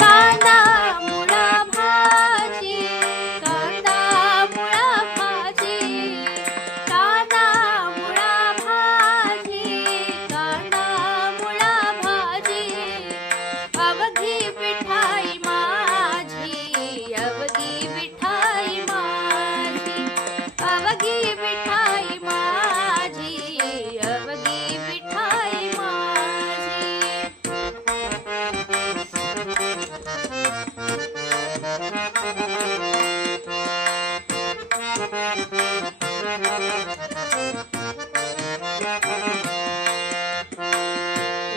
कांदा मुळा भाजी, कांदा मुळा भाजी, कांदा मुळा भाजी, कांदा मुळा भाजी, अवघी विठाई माझी, अवघी विठाई माझी, अवघी विठाई माझी, अवघी विठाई माझी.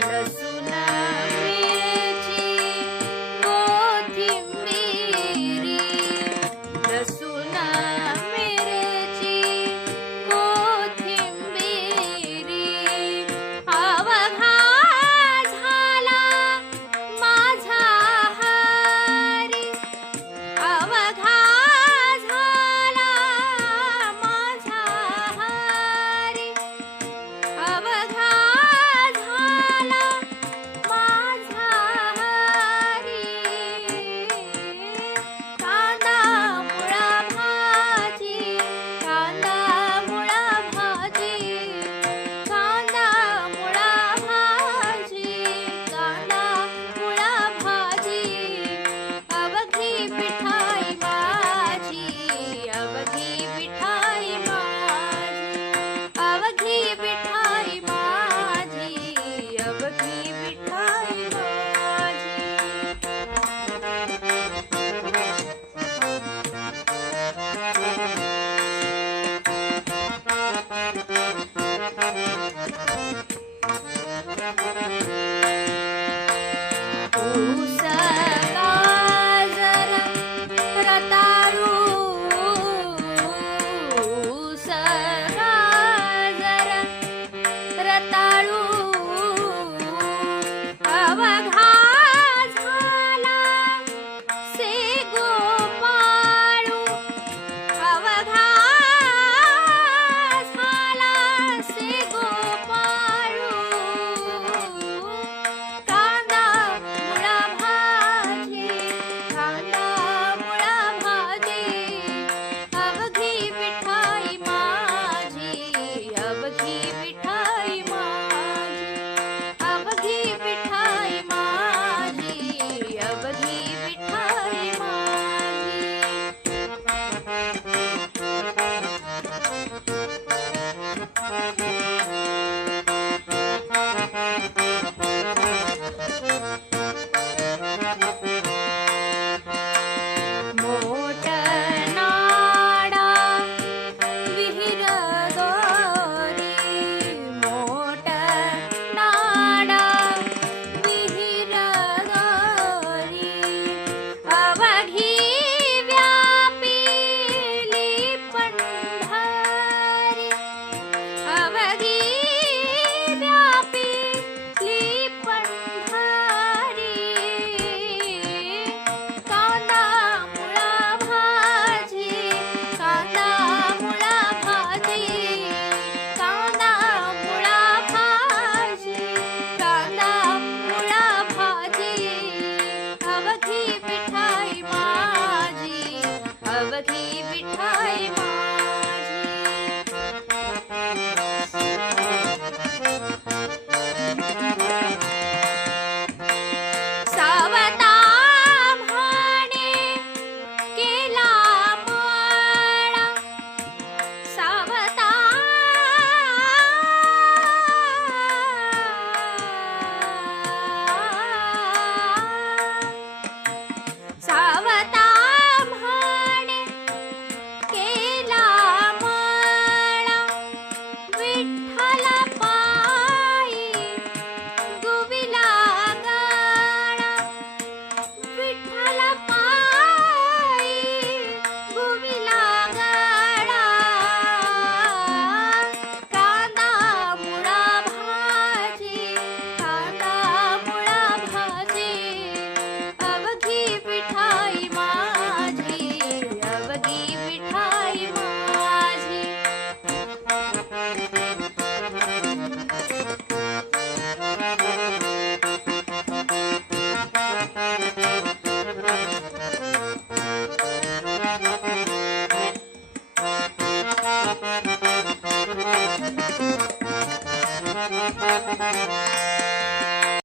लसूण मिरची कोथिंबिरी, लसूण मिरची कोथिंबिरी, अवघा झाला माझा हरी, अवघा झाला माझा हरी, अवघा झाला माझा हरी. कांदा मुळा भाजी, कांदा मुळा भाजी, कांदा मुळा भाजी, कांदा मुळा भाजी, अवघी विठाई माझी, अवघी विठाई माझी, अवघी विठाई माझी, अवघी विठाई माझी. ऊस गाजर रताळू, ऊस गाजर रताळू, अवघा झाला से गोपाळू, अवघा झाला से गोपाळू. कांदा मुळा भाजी, कांदा मुळा भाजी, अवघी विठाई माझी, अवघी विठाई माझी, अवघी विठाई माझी, अवघी विठाई माझी. मोठ नाडा विहीर दोरी, मोठ नाडा विहीर दोरी, अवघी व्यापिली पंढरी, अवघी व्यापिली पंढरी.